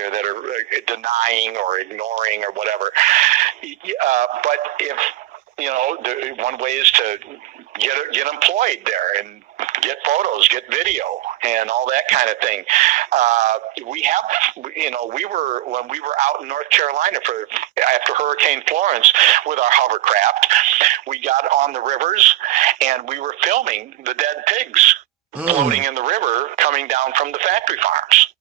there that are denying or ignoring or whatever. But if one way is to get employed there and get photos, get video, and all that kind of thing. When we were out in North Carolina after Hurricane Florence with our hovercraft, we got on the rivers and we were filming the dead pigs floating in the river coming down from the factory farms.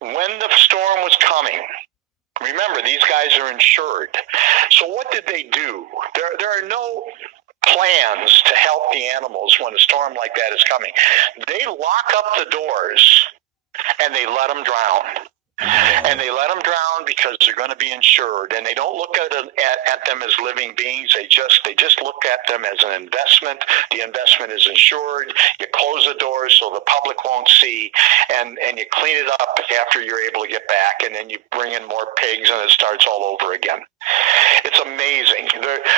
When the storm was coming, remember, these guys are insured. So what did they do? There are no plans to help the animals when a storm like that is coming. They lock up the doors and they let them drown. And they let them drown because they're going to be insured, and they don't look at them as living beings. They just look at them as an investment. The investment is insured. You close the doors so the public won't see, and you clean it up after you're able to get back, and then you bring in more pigs, and it starts all over again. It's amazing.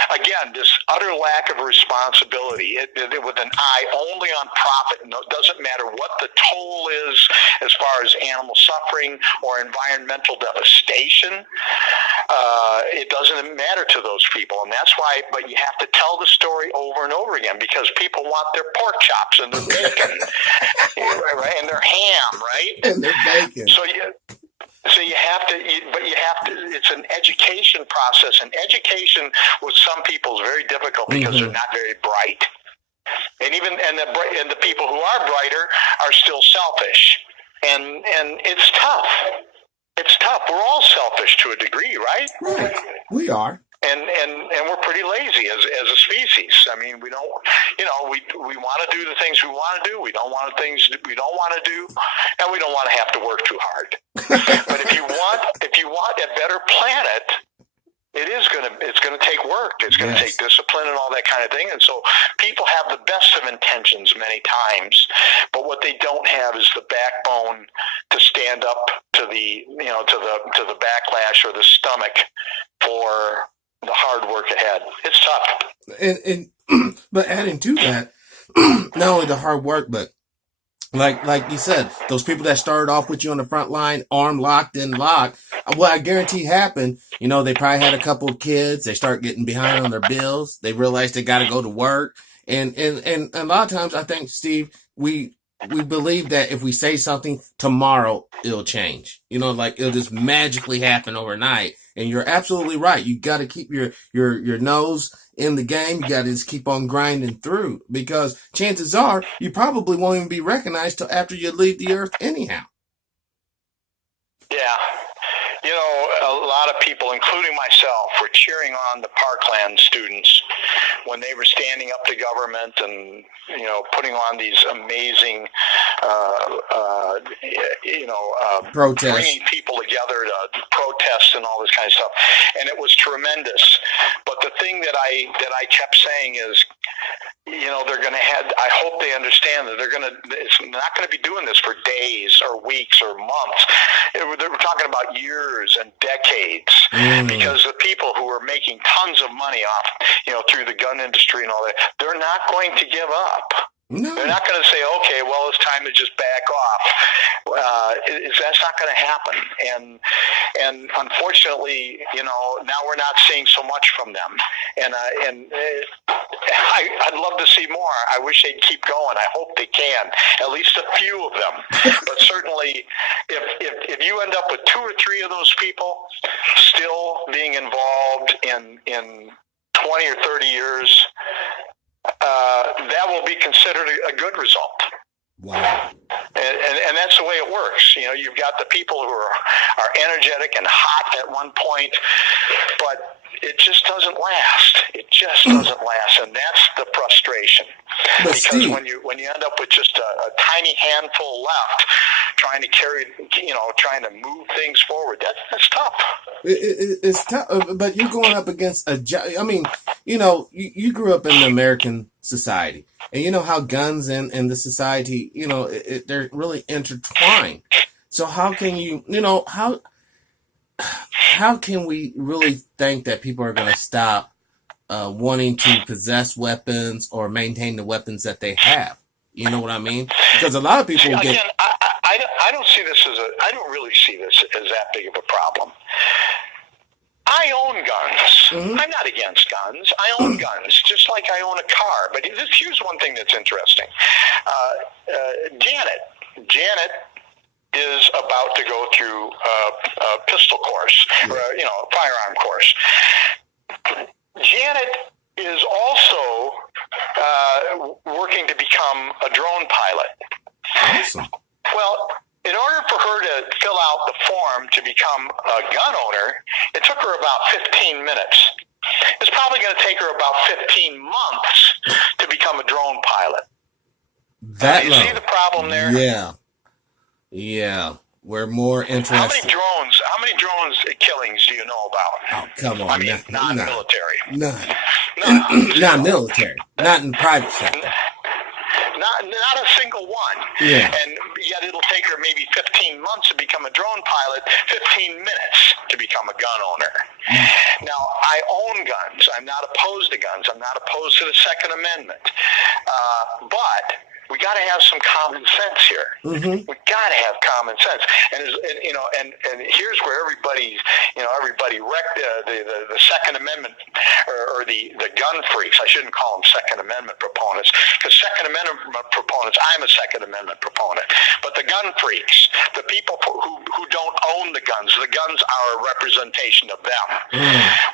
Again, this utter lack of responsibility with an eye only on profit. It doesn't matter what the toll is as far as animal suffering or environmental devastation. It doesn't matter to those people, and that's why. But you have to tell the story over and over again because people want their pork chops and their bacon, right, and their ham, right, and their bacon. So you have to, it's an education process, and education with some people is very difficult because they're not very bright. And the people who are brighter are still selfish. And it's tough. It's tough. We're all selfish to a degree, right? Right. We are. And we're pretty lazy as a species. I mean, we don't, we want to do the things we want to do. We don't want things we don't want to do, and we don't want to have to work too hard. But if you want a better planet, it's going to take work. It's going to take discipline and all that kind of thing. And so people have the best of intentions many times, but what they don't have is the backbone to stand up to the to the backlash or the stomach for the hard work ahead. It's tough. But adding to that, not only the hard work, but like you said, those people that started off with you on the front line, arm locked and locked, what I guarantee happened, they probably had a couple of kids. They start getting behind on their bills. They realize they got to go to work. And a lot of times I think, Steve, we believe that if we say something tomorrow, it'll change, it'll just magically happen overnight. And you're absolutely right. You got to keep your nose in the game. You got to just keep on grinding through, because chances are you probably won't even be recognized till after you leave the earth anyhow. Yeah. A lot of people, including myself, were cheering on the Parkland students when they were standing up to government and, putting on these amazing, protests, bringing people together to protest and all this kind of stuff. And it was tremendous. But the thing that I kept saying is, they're going to I hope they understand that it's not going to be doing this for days or weeks or months. We're talking about years and decades, because the people who are making tons of money off, through the gun industry and all that, they're not going to give up. No. They're not going to say, okay, well, it's time to just back off. That's not going to happen. And unfortunately, now we're not seeing so much from them. And I'd love to see more. I wish they'd keep going. I hope they can, at least a few of them. But certainly, if you end up with 2 or 3 of those people still being involved in 20 or 30 years, that will be considered a good result. Wow. And that's the way it works. You've got the people who are energetic and hot at one point, but it just doesn't last. It just doesn't last, and that's the frustration. But because Steve, when you end up with just a tiny handful left, trying to move things forward, that's tough. It's tough, but you're going up against you grew up in the American society, and you know how guns and the society, they're really intertwined. So how can how can we really think that people are going to stop wanting to possess weapons or maintain the weapons that they have? You know what I mean? Because a lot of people Again, I don't really see this as that big of a problem. I own guns. Mm-hmm. I'm not against guns. I own guns, just like I own a car. But here's one thing that's interesting. Janet is about to go through a pistol course, or a firearm course. Janet is also working to become a drone pilot. Awesome. Well, in order for her to fill out the form to become a gun owner, it took her about 15 minutes. It's probably going to take her about 15 months to become a drone pilot. You see the problem there? Yeah. We're more interested. How many drones killings do you know about? Oh, come on. I mean, not military. None. Not military. Not in the private sector. Not a single one. Yeah. And yet it'll take her maybe 15 months to become a drone pilot, 15 minutes to become a gun owner. Now, I own guns. I'm not opposed to guns. I'm not opposed to the Second Amendment. But we got to have some common sense here. Mm-hmm. We got to have common sense. And here's where everybody wrecked the Second Amendment or the gun freaks. I shouldn't call them Second Amendment proponents, because Second Amendment proponents, I'm a Second Amendment proponent. But the gun freaks, the people who don't own the guns are a representation of them.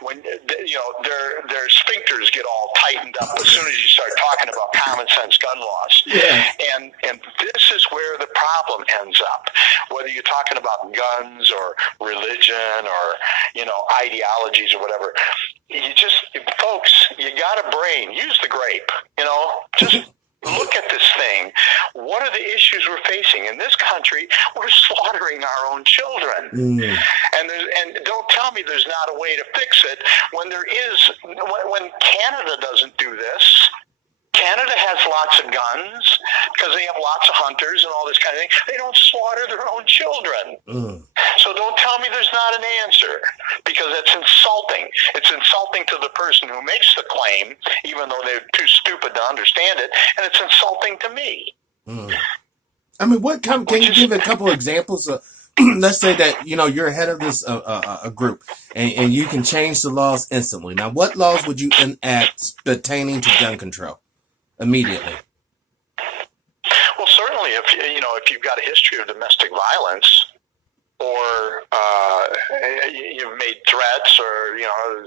When their sphincters get all tightened up as soon as you start talking about common sense gun laws. And this is where the problem ends up. Whether you're talking about guns or religion or ideologies or whatever, folks, you got a brain. Use the grape. Just look at this thing. What are the issues we're facing in this country? We're slaughtering our own children, and don't tell me there's not a way to fix it when there is. When Canada doesn't do this. Canada has lots of guns because they have lots of hunters and all this kind of thing. They don't slaughter their own children. So don't tell me there's not an answer, because it's insulting. It's insulting to the person who makes the claim, even though they're too stupid to understand it, and it's insulting to me. I mean, can you give a couple of examples of, let's say that, you're head of this a group and you can change the laws instantly. Now, what laws would you enact pertaining to gun control immediately? Well, certainly if you've got a history of domestic violence, or you've made threats, or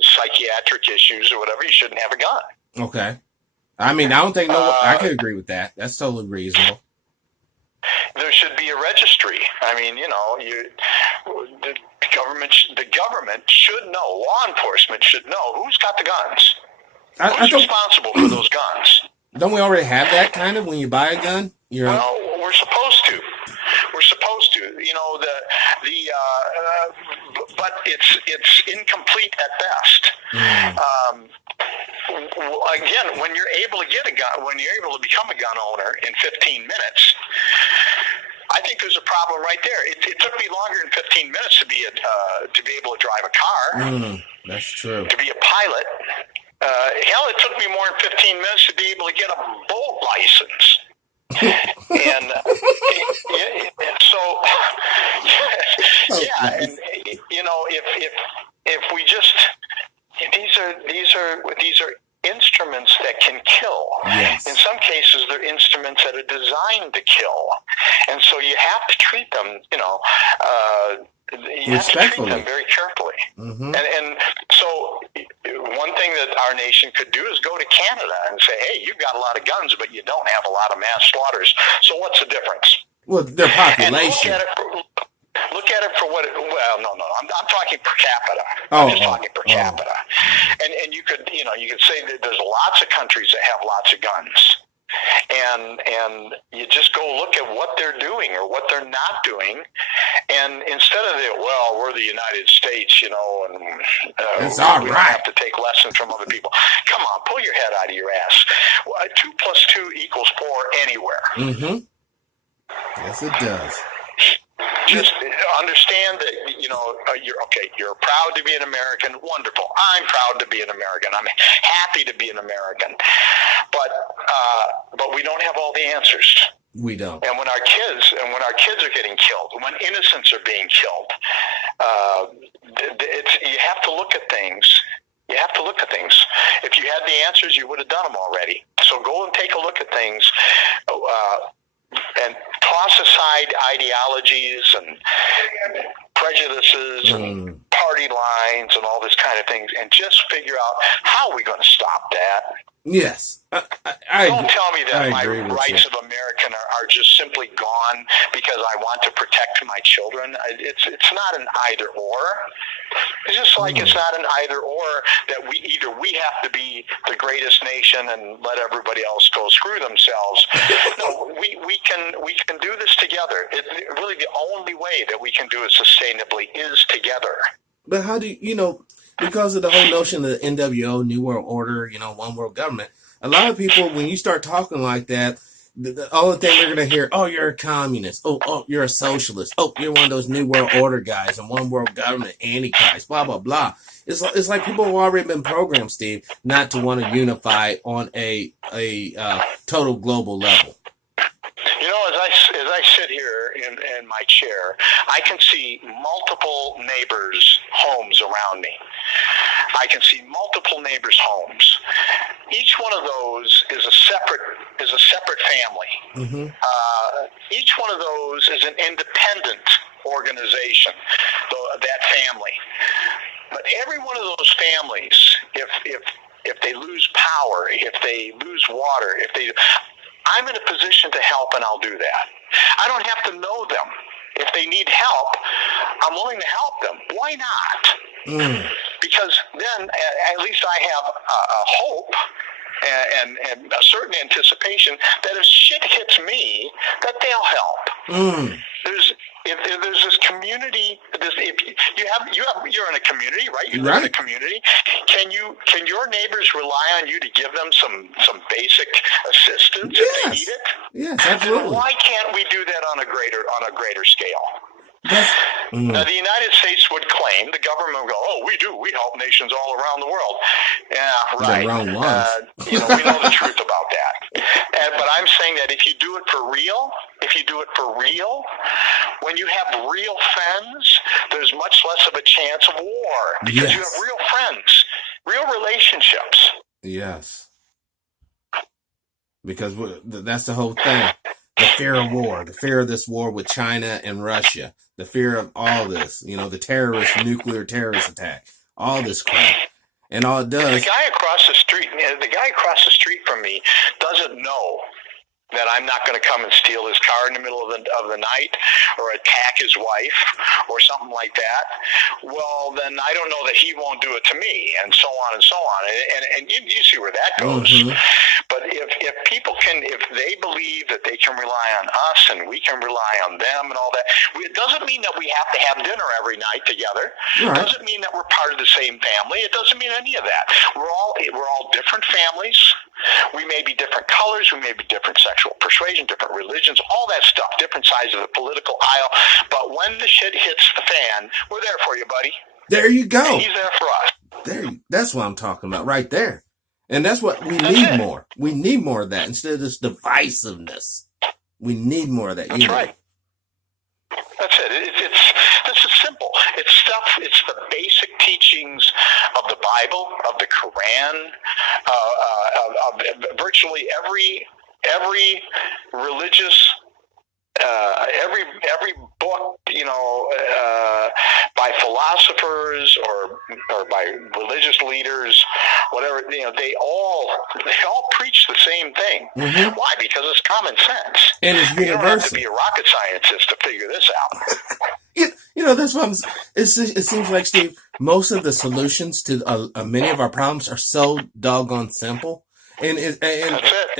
psychiatric issues or whatever, you shouldn't have a gun. Okay. I mean, I don't think I can agree with that. That's totally reasonable. There should be a registry. I mean, the government should know. Law enforcement should know who's got the guns. Who's responsible for those guns? Don't we already have that kind of when you buy a gun? Well, we're supposed to. But it's incomplete at best. Again, when you're able to get a gun, when you're able to become a gun owner in 15 minutes, I think there's a problem right there. It took me longer than 15 minutes to be able to drive a car. That's true. To be a pilot. Hell, it took me more than 15 minutes to be able to get a boat license. And so, yeah, and if we just, these are instruments that can kill. Yes. In some cases, they're instruments that are designed to kill, and so you have to treat them, you have to treat them very carefully. And so one thing that our nation could do is go to Canada and say, hey, you've got a lot of guns, but you don't have a lot of mass slaughters. So what's the difference? Well, their population. And look at it for what no. I'm talking per capita. I'm just talking per capita. And you could say that there's lots of countries that have lots of guns. And you just go look at what they're doing or what they're not doing, and instead of we're the United States, and it's we all don't right. have to take lessons from other people. Come on, pull your head out of your ass. 2 + 2 = 4 anywhere. Yes, it does. Just understand that you're proud to be an American. Wonderful. I'm proud to be an American. I'm happy to be an American. But we don't have all the answers. We don't. And when our kids are getting killed, when innocents are being killed, you have to look at things. You have to look at things. If you had the answers, you would have done them already. So go and take a look at things, and toss aside ideologies and prejudices and party lines and all this kind of things, and just figure out how are we going to stop that. Yes. Don't tell me that my rights you. of American are just simply gone because I want to protect my children. It's not an either or. It's just like it's not an either or that we have to be the greatest nation and let everybody else go screw themselves. No, we can do this together. Really the only way that we can do it sustainably is together. But how do you because of the whole notion of the NWO, New World Order, one world government, a lot of people, when you start talking like that, the only thing they're going to hear, oh, you're a communist. Oh, you're a socialist. Oh, you're one of those New World Order guys and one world government, antichrist, blah, blah, blah. It's like people have already been programmed, Steve, not to want to unify on a total global level. As I sit here in my chair, I can see multiple neighbors' homes around me. I can see multiple neighbors' homes. Each one of those is a separate family. Mm-hmm. Each one of those is an independent organization, that family. But every one of those families, if they lose power, if they lose water, I'm in a position to help, and I'll do that. I don't have to know them. If they need help, I'm willing to help them. Why not? Because then at least I have a hope and a certain anticipation that if shit hits me, that they'll help. If there's this community, you're in a community, right? You live in a community. Can your neighbors rely on you to give them some basic assistance if they need it? Yes, absolutely. And why can't we do that on a greater scale? Now, the United States would claim, the government would go, oh, we do. We help nations all around the world. Yeah, right. The wrong ones. We know the truth about that. But I'm saying that if you do it for real, when you have real friends, there's much less of a chance of war because you have real friends, real relationships. Yes. Because that's the whole thing. The fear of war, the fear of this war with China and Russia, the fear of all this, the nuclear terrorist attack, all this crap. And all it does... The guy across the street from me doesn't know that I'm not going to come and steal his car in the middle of the night or attack his wife or something like that. Well, then I don't know that he won't do it to me, and so on and so on. And you see where that goes. Mm-hmm. But if people if they believe that they can rely on us and we can rely on them and all that, it doesn't mean that we have to have dinner every night together. Right. It doesn't mean that we're part of the same family. It doesn't mean any of that. We're all different families. We may be different colors. We may be different sexual persuasion, different religions, all that stuff, different sides of the political aisle. But when the shit hits the fan, we're there for you, buddy. There you go. And he's there for us. That's what I'm talking about right there. And that's what we need more. We need more of that instead of this divisiveness. We need more of that. That's right. That's it. This is simple. It's the basic teachings of the Bible, of the Quran, of virtually every religious, every book, by philosophers or by religious leaders, whatever, they all preach the same thing. Mm-hmm. Why? Because it's common sense. And it's universal. You don't have to be a rocket scientist to figure this out. That's what it seems like, Steve, most of the solutions to many of our problems are so doggone simple. And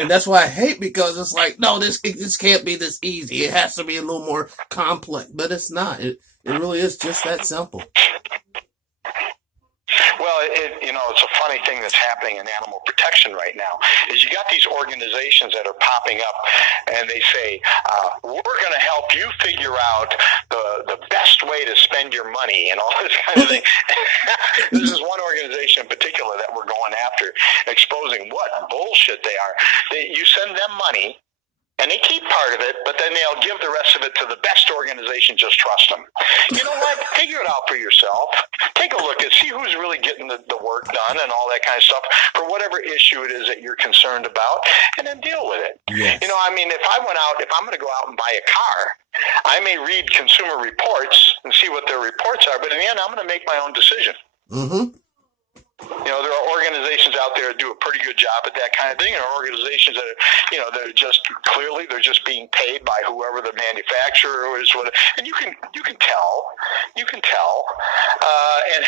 that's why I hate, because it's like, no, this can't be this easy. It has to be a little more complex, but it's not. It really is just that simple. Well, it's a funny thing that's happening in animal protection right now is you got these organizations that are popping up and they say, we're going to help you figure out the best way to spend your money and all this kind of thing. This is one organization in particular that we're going after, exposing what bullshit they are. You send them money And they keep part of it, but then they'll give the rest of it to the best organization. Just trust them. You know what? Figure it out for yourself. Take a look and see who's really getting the work done and all that kind of stuff for whatever issue it is that you're concerned about, and then deal with it. Yes. You know, I mean, if I'm going to go out and buy a car, I may read Consumer Reports and see what their reports are, but in the end, I'm going to make my own decision. Mm-hmm. You know, there are organizations out there that do a pretty good job at that kind of thing, and organizations that, you know, they're just being paid by whoever the manufacturer is. And you can tell. And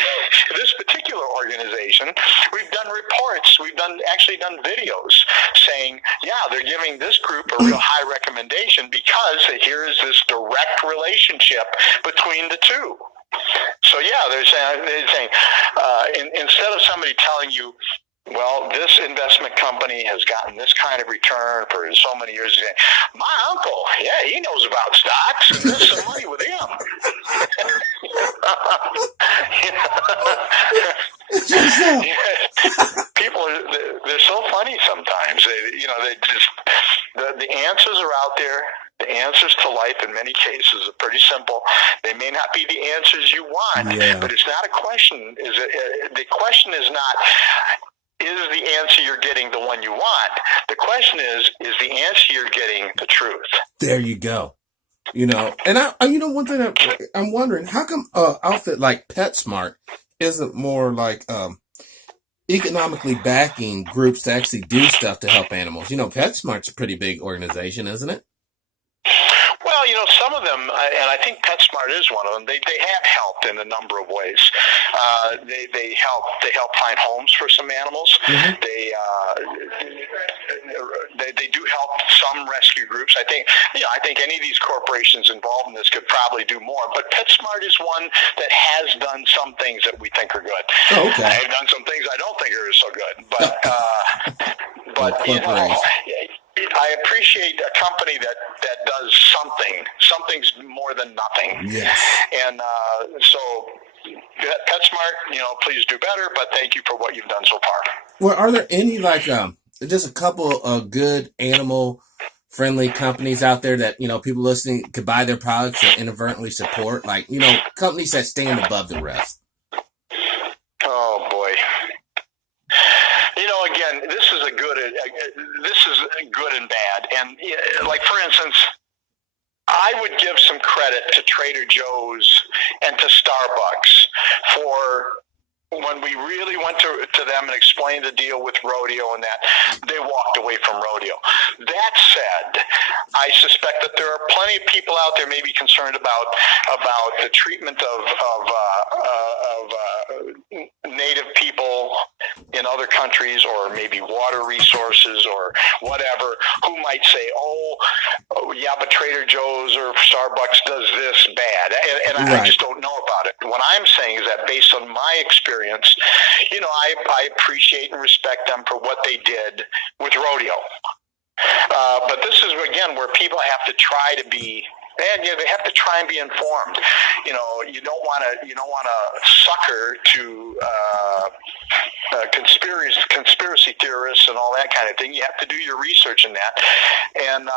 this particular organization, we've done reports, we've actually done videos saying, yeah, they're giving this group a real high recommendation because here is this direct relationship between the two. So yeah, they're saying instead of somebody telling you, well, this investment company has gotten this kind of return for so many years, my uncle, yeah, he knows about stocks and there's some money with him. People they're so funny sometimes. The answers are out there. The answers to life in many cases are pretty simple. They may not be the answers you want, but it's not a question. The question is not, is the answer you're getting the one you want? The question is the answer you're getting the truth? There you go. You know, and one thing I'm wondering, how come outfit like PetSmart isn't more like economically backing groups to actually do stuff to help animals? You know, PetSmart's a pretty big organization, isn't it? Well, you know, some of them, and I think PetSmart is one of them. They have helped in a number of ways. They help find homes for some animals. Mm-hmm. They do help some rescue groups. I think any of these corporations involved in this could probably do more. But PetSmart is one that has done some things that we think are good. Oh, okay. They've done some things I don't think are so good. But you know, I appreciate a company that does something. Something's more than nothing. Yes. And so PetSmart, you know, please do better, but thank you for what you've done so far. Well, are there any, like, just a couple of good animal-friendly companies out there that, you know, people listening could buy their products and inadvertently support? Like, you know, companies that stand above the rest. Oh, boy. You know, again, this is good and bad. And like, for instance, I would give some credit to Trader Joe's and to Starbucks for when we really went to them and explained the deal with rodeo and that, they walked away from rodeo. That said, I suspect that there are plenty of people out there maybe concerned about the treatment of native people in other countries, or maybe water resources or whatever, who might say, oh yeah, but Trader Joe's or Starbucks does this bad. And right. I just don't know about it. What I'm saying is that based on my experience, you know, I appreciate and respect them for what they did with rodeo. But this is, again, where people have to try to be, and they have to try and be informed. You know, you don't want to succor to conspiracy theorists and all that kind of thing. You have to do your research in that, and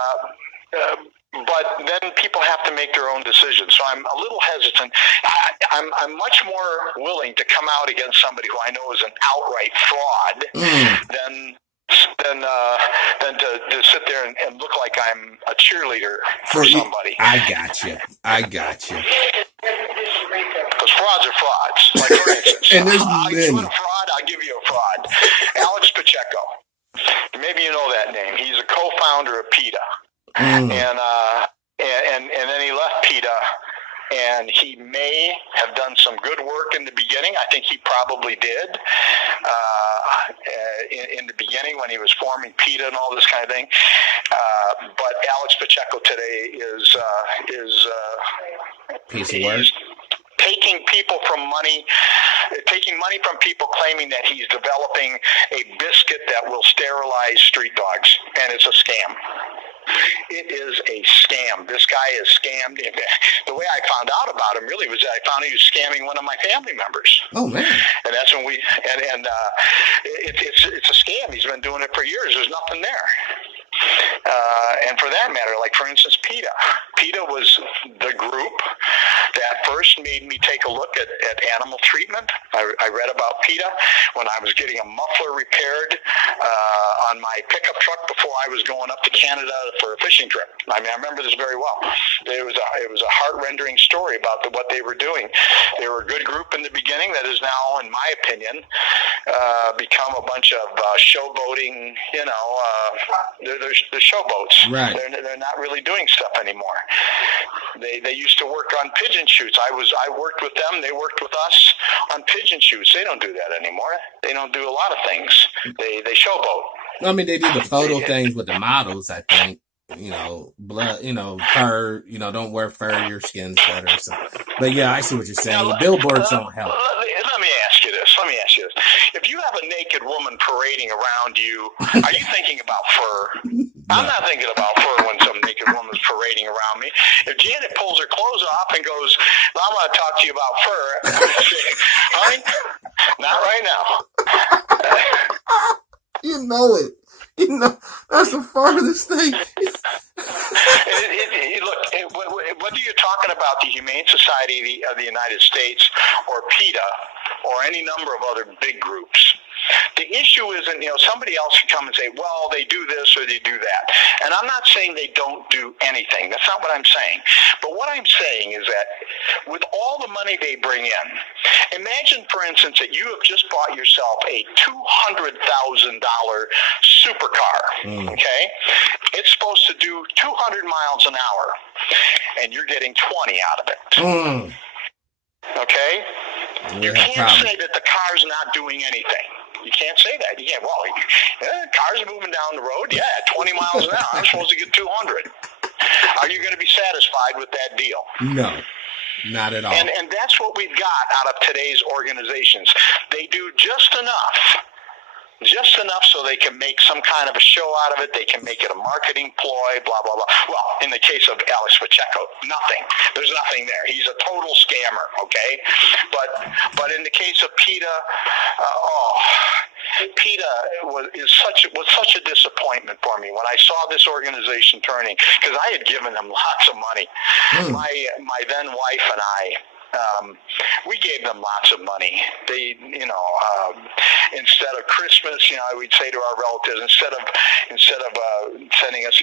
but then people have to make their own decisions. So I'm a little hesitant. I'm much more willing to come out against somebody who I know is an outright fraud than to sit there and look like I'm a cheerleader for somebody. I got you. Because frauds are frauds. Like, for instance, and there's I'll give you a fraud, I'll give you a fraud. Alex Pacheco. Maybe you know that name. He's a co-founder of PETA. And then he left PETA, and he may have done some good work in the beginning. I think he probably did in the beginning when he was forming PETA and all this kind of thing. But Alex Pacheco today is piece of work. Taking money from people, claiming that he's developing a biscuit that will sterilize street dogs, and it's a scam. It is a scam. This guy is scammed. The way I found out about him really was that I found he was scamming one of my family members. Oh, man. And that's when it's a scam. He's been doing it for years. There's nothing there. And for that matter, like for instance, PETA. PETA was the group that first made me take a look at animal treatment. I read about PETA when I was getting a muffler repaired on my pickup truck before I was going up to Canada for a fishing trip. I mean, I remember this very well. It was a heart-rending story about what they were doing. They were a good group in the beginning that is now, in my opinion, become a bunch of showboating, they're showboats. Right. They're not really doing stuff anymore. They used to work on pigeon shoots. I worked with them. They worked with us on pigeon shoots. They don't do that anymore. They don't do a lot of things. They showboat. I mean, they do the photo things with the models, I think. Blood, fur, don't wear fur, your skin's better. So, but yeah, I see what you're saying. Now, Billboards don't help. Let me ask you this. If you have a naked woman parading around you, are you thinking about fur? No. I'm not thinking about fur when some naked woman's parading around me. If Janet pulls her clothes off and goes, I want to talk to you about fur, I say, honey, not right now. You know it. That's the farthest thing. Look, whether you're talking about the Humane Society of the United States or PETA or any number of other big groups, the issue isn't, somebody else can come and say, well, they do this or they do that. And I'm not saying they don't do anything. That's not what I'm saying. But what I'm saying is that with all the money they bring in, imagine, for instance, that you have just bought yourself a $200,000 supercar, okay? It's supposed to do 200 miles an hour, and you're getting 20 out of it. Okay? You can't say that the car's not doing anything. You can't say that. You can't, cars are moving down the road. Yeah, 20 miles an hour. I'm supposed to get 200. Are you going to be satisfied with that deal? No, not at all. And that's what we've got out of today's organizations. They do just enough so they can make some kind of a show out of it. They can make it a marketing ploy, blah, blah, blah. Well, in the case of Alex Pacheco, nothing. There's nothing there. He's a total scammer, okay? But in the case of PETA, PETA was such a disappointment for me when I saw this organization turning, because I had given them lots of money. My then wife and I, we gave them lots of money. They, instead of Christmas, we'd say to our relatives, instead of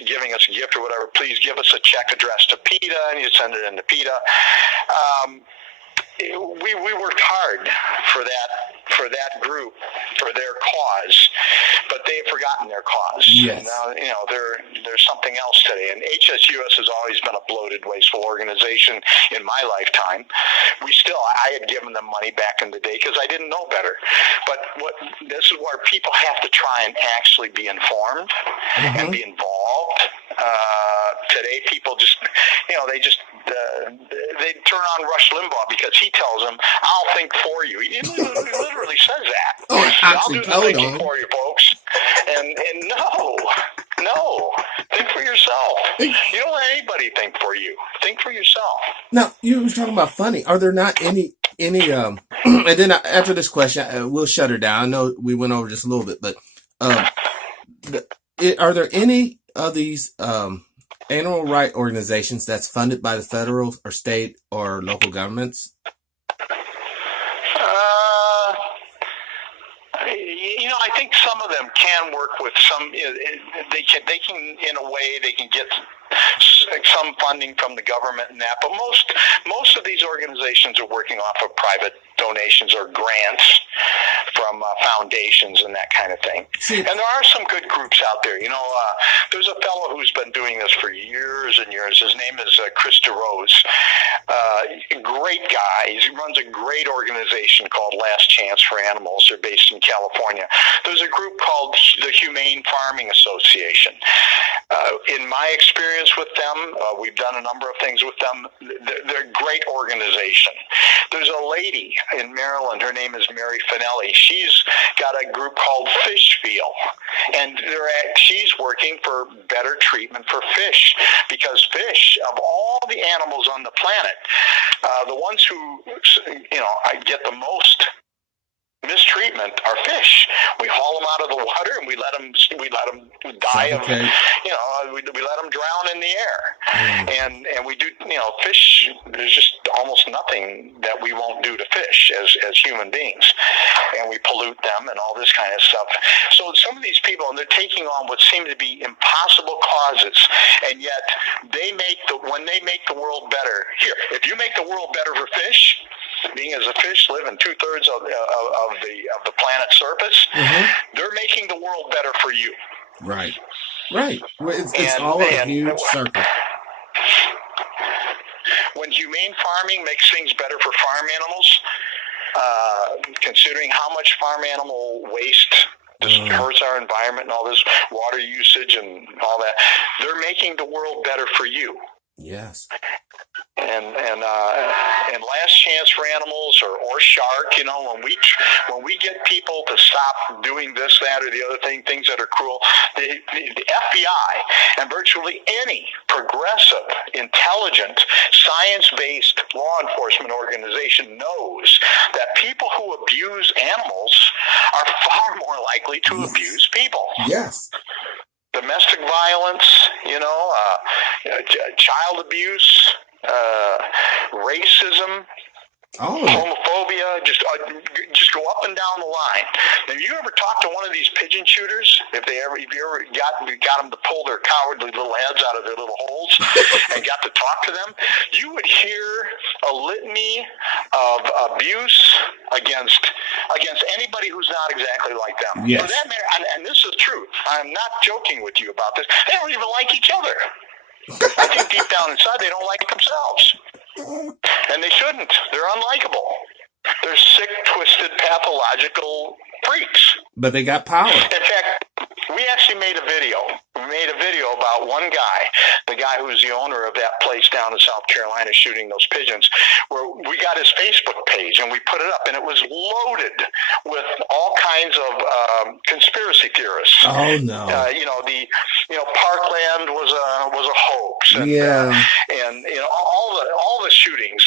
giving us a gift or whatever, please give us a check addressed to PETA, and you send it into PETA. We worked hard for that group, for their cause, but they've forgotten their cause. Yes. And now, there's something else today. And HSUS has always been a bloated, wasteful organization in my lifetime. I had given them money back in the day because I didn't know better. But this is where people have to try and actually be informed and be involved. Today, people just, they turn on Rush Limbaugh because he tells them, I'll think for you. He literally says that. I'll do the thinking for you, folks. And no, think for yourself. You don't let anybody think for you. Think for yourself. Now, you were talking about funny. Are there not any and then after this question, we'll shut her down. I know we went over just a little bit, but are there any of these animal rights organizations that's funded by the federal or state or local governments? I think some of them can work with some. They can in a way they can get some funding from the government and that, but most of these organizations are working off of private donations or grants from foundations and that kind of thing. And there are some good groups out there. There's a fellow who's been doing this for years and years. His name is Chris DeRose. Great guy. He runs a great organization called Last Chance for Animals. They're based in California. There's a group called the Humane Farming Association. In my experience with them, we've done a number of things with them. They're a great organization. There's a lady in Maryland. Her name is Mary Finelli. She's got a group called Fish Feel, and she's working for better treatment for fish, because fish, of all the animals on the planet, the ones who get the most mistreatment our fish. We haul them out of the water and we let them die of, we let them drown in the air. And we do, fish, there's just almost nothing that we won't do to fish as human beings. And we pollute them and all this kind of stuff. So some of these people, and they're taking on what seem to be impossible causes, and yet when they make the world better. Here, if you make the world better for fish, being as the fish live in 2/3 of the planet's surface, they're making the world better for you. Right. It's all a huge circle. When humane farming makes things better for farm animals, considering how much farm animal waste hurts our environment and all this water usage and all that, they're making the world better for you. Yes. And last chance for animals or shark, when we get people to stop doing this, that, or the other thing, things that are cruel, the FBI and virtually any progressive, intelligent, science-based law enforcement organization knows that people who abuse animals are far more likely to abuse people. Yes. Domestic violence, child abuse, racism, homophobia, just go up and down the line. Have you ever talked to one of these pigeon shooters? If you ever got them to pull their cowardly little heads out of their little holes and got to talk to them, you would hear a litany of abuse against anybody who's not exactly like them. Yes. For that matter, and this is the truth. I'm not joking with you about this. They don't even like each other. I think deep down inside they don't like themselves. And they shouldn't. They're unlikable. They're sick, twisted, pathological freaks. But they got power. In fact, we actually made a video. We made a video about one guy, the guy who's the owner of that place down in South Carolina shooting those pigeons, where we got his Facebook page and we put it up, and it was loaded with all kinds of conspiracy theorists. Oh no! Parkland was a hoax. And, and all the shootings.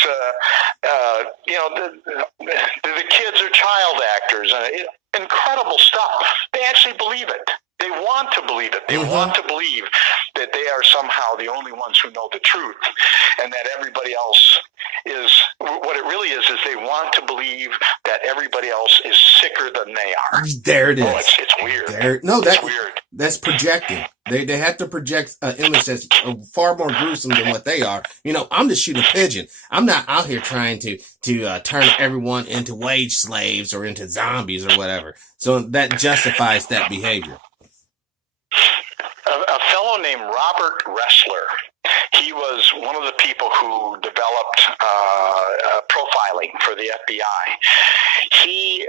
The kids are child actors, and incredible stuff. They actually believe it. They want to believe it. They want to believe that they are somehow the only ones who know the truth, and that everybody else is, what it really is they want to believe that everybody else is sicker than they are. There it is. Oh, it's weird. That's weird. That's projecting. They have to project an image that's far more gruesome than what they are. I'm just shooting a pigeon. I'm not out here trying to turn everyone into wage slaves or into zombies or whatever. So that justifies that behavior. A fellow named Robert Ressler, he was one of the people who developed profiling for the FBI. He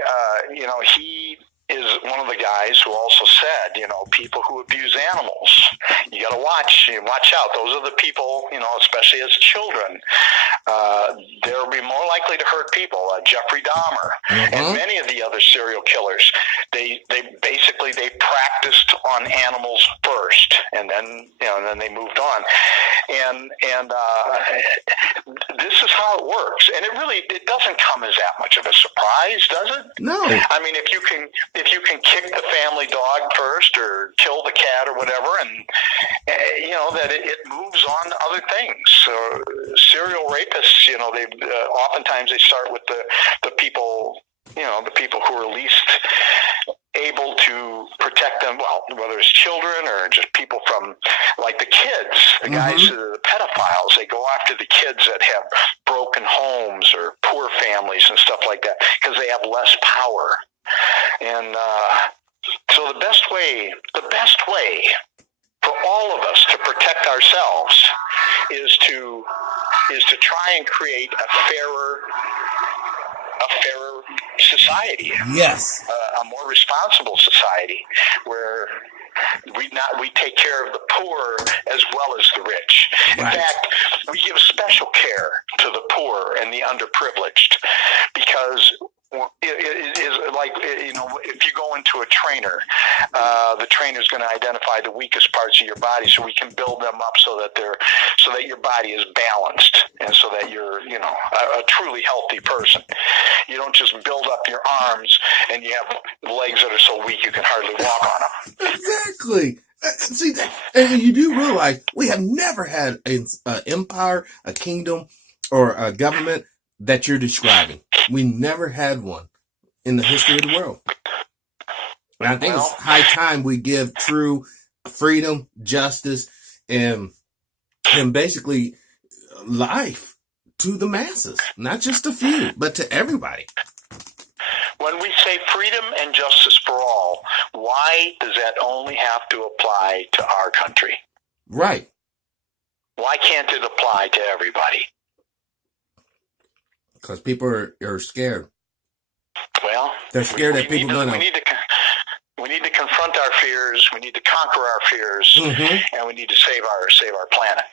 is one of the guys who also said, people who abuse animals, you got to watch out. Those are the people, especially as children, they'll be more likely to hurt people. Jeffrey Dahmer and many of the other serial killers, they practiced on animals first, and then they moved on. And this is how it works. And it doesn't come as that much of a surprise, does it? No. I mean, if you can kick the family dog first or kill the cat or whatever, and that it moves on to other things. Serial rapists, they oftentimes they start with the people, the people who are least able to protect them, well, whether it's children or just people from, like the kids, the guys, the pedophiles, they go after the kids that have broken homes or poor families and stuff like that because they have less power. And so the best way for all of us to protect ourselves is to try and create a fairer society. Yes. A more responsible society where we take care of the poor as well as the rich. In fact, we give special care to the poor and the underprivileged, because it is like, if you go into a trainer, the trainer is going to identify the weakest parts of your body, so we can build them up so that your body is balanced, and so that you're a truly healthy person. You don't just build up your arms and you have legs that are so weak you can hardly walk on them. Exactly. See that, and you do realize we have never had an empire, a kingdom, or a government that you're describing. We never had one in the history of the world. And I think it's high time we give true freedom, justice, and basically life to the masses, not just a few, but to everybody. When we say freedom and justice for all, why does that only have to apply to our country? Right. Why can't it apply to everybody? Because people are scared. Well, they're scared that people don't know. We need to confront our fears. We need to conquer our fears, and we need to save our planet.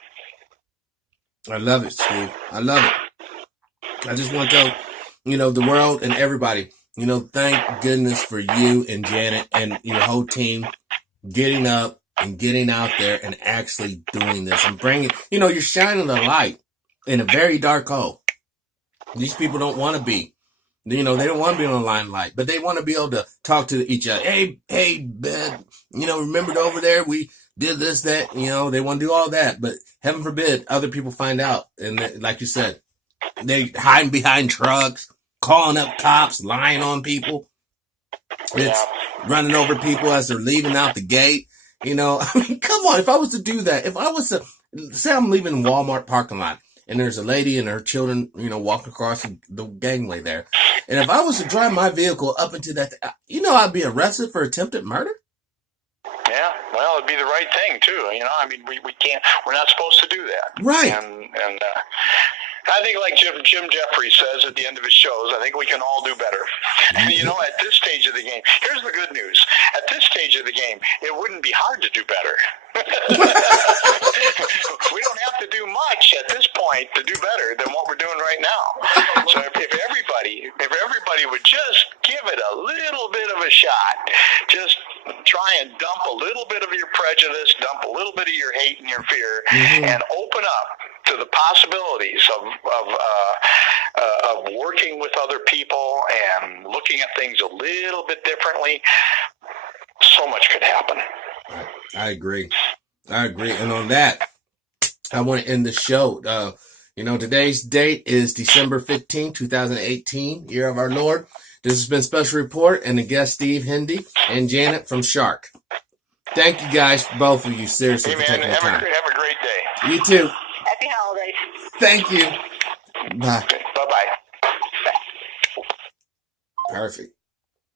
I love it, Steve. I love it. I just want to go, the world and everybody, thank goodness for you and Janet and your whole team getting up and getting out there and actually doing this and bringing, you're shining a light in a very dark hole. These people don't want to be. They don't want to be on the limelight, but they want to be able to talk to each other. Hey, man, remember over there we did this, that, they want to do all that, but heaven forbid other people find out. And like you said, they hiding behind trucks, calling up cops, lying on people. It's running over people as they're leaving out the gate. Come on, if I was to do that, if I was to say I'm leaving Walmart parking lot, and there's a lady and her children, walking across the gangway there. And if I was to drive my vehicle up into that, I'd be arrested for attempted murder. Yeah, well, it'd be the right thing too. We can't. We're not supposed to do that. Right. And I think, like Jim Jeffries says at the end of his shows, I think we can all do better. At this stage of the game, here's the good news. At this stage of the game, it wouldn't be hard to do better. We don't have to do much at this point to do better than what we're doing right now. So if everybody would just give it a little bit of a shot, just try and dump a little bit of your prejudice, dump a little bit of your hate and your fear, and open up to the possibilities of working with other people and looking at things a little bit differently, so much could happen. I agree. And on that, I want to end the show. Today's date is December 15, 2018, year of our Lord. This has been Special Report and the guest Steve Hindy and Janet from Shark. Thank you guys, both of you, seriously, for taking the time. Have a great day. You too. Happy holidays. Thank you. Bye. Bye-bye. Perfect.